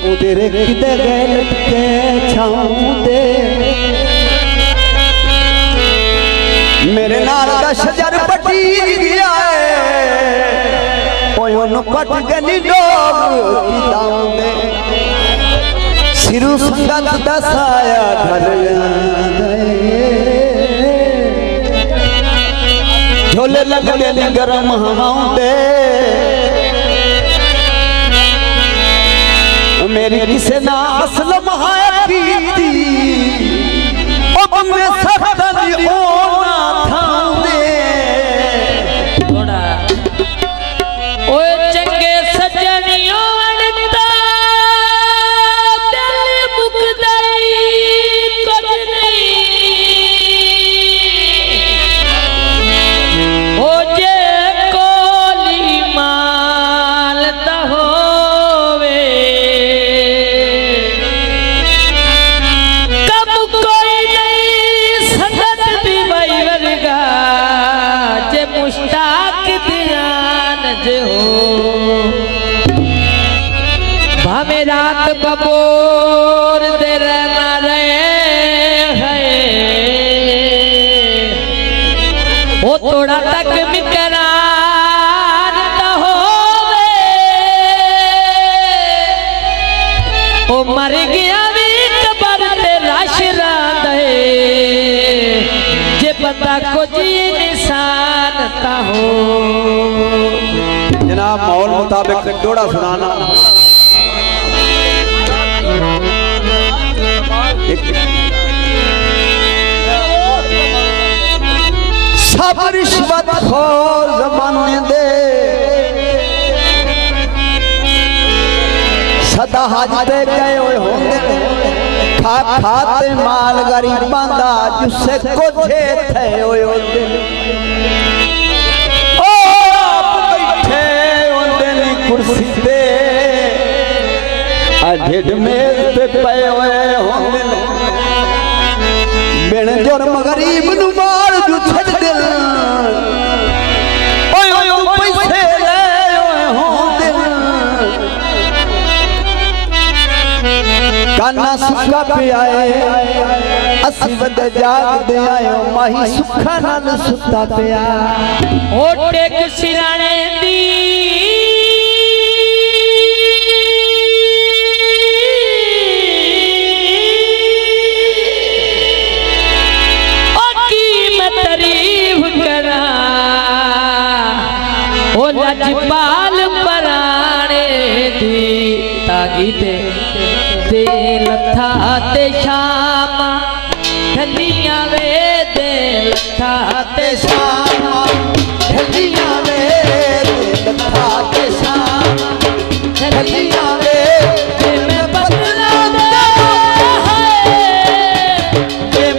तेरे किते गैल के छाऊं दे मेरे नाल दा शजर पटी गया है ओए उन पट गनी डोग पिताऊं दे सिरू सुगत दा साया ढल झोले लगदे नी गरम हवाऊं दे मेरी किसे ना असल महाया कीती अब मैं सत्तनी ओना थांदे थोड़ा ओए चंगे सजनियों अड़ता दिल मुकदई कुछ नहीं ओ जे कोली माल दहो भावे रात बपोर देर न रहे वो थोड़ा तक मिकरार न होवे वो मर गया भी कबर ते राशरा दे जे बंदा को जी निशान ता हो जनाब माहौल मुताबिक जोड़ा सुनाना सब रिश्वत खो ज़माने दे सदा हाजते गए होंदे खा खाते माल गरीबां दा जिसे कोठे थे ओए होंदे ओ आप बैठे होंदे नी कुर्सी ते ढिड मेज पे पे होए होंदे बिन जुर्म गरीब नु मार जू छड़ दिल ओए ओए पैसे ले ओए होंदे काना सुखा पे आए असी वद जाग दे आयो माही सुखा नाल सुता पिया ओ टेक सिराणे दी लजपाल पराणे दी तागी दे लथा ते शाम ढलियां वे दे लथा ते शाम ढलियां वे दे लथा ते शाम ढलियां वे मैं बदला दे है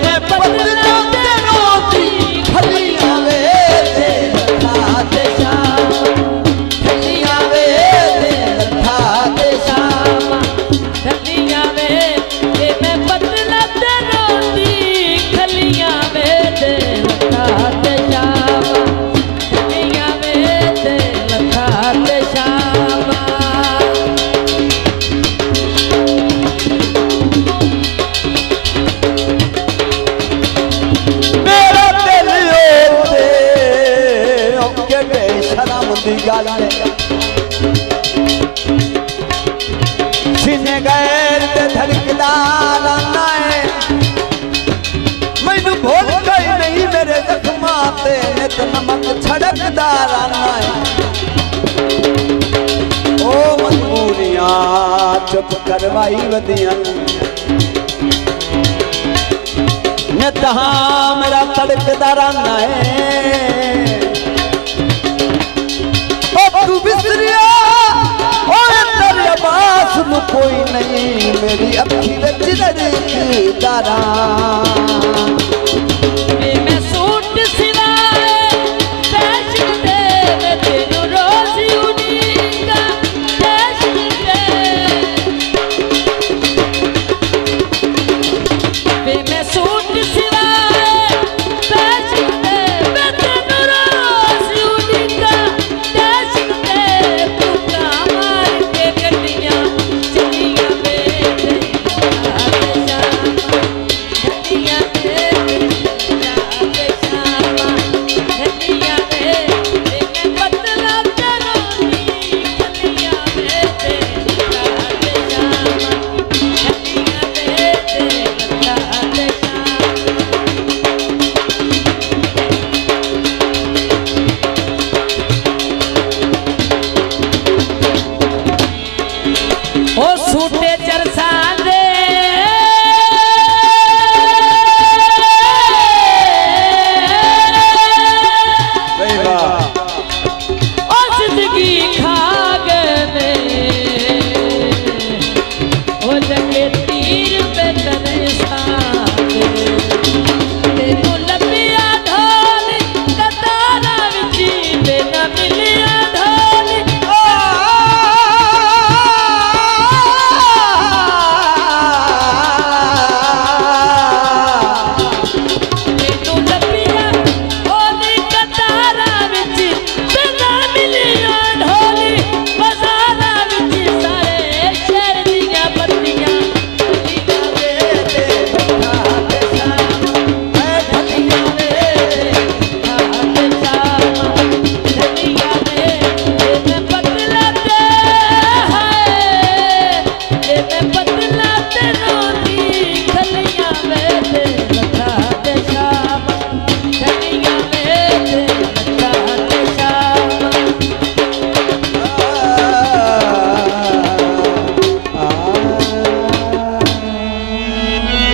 मैं बदला दे रोती ढलियां वे दे लथा ते सीने गैर ते धड़कदार आना है मैनू भूल गई नहीं मेरे जख्मा ते नित नमक छड़कदार आना है ओ मजबूरियां चुप करवाई वदियां नित हाँ मेरा तड़कदार आना है तू बिसरिया पास कोई नहीं मेरी अखी विच दरदारा मैं सूट सिवाए फैशन दे तेनू रोज उड़ीगा फैशन दे मैं सूट सिवाए फैशन दे तेनू रोज उड़ीगा फैशन दे तू का मार के गड्डियां चलियां छूटे चर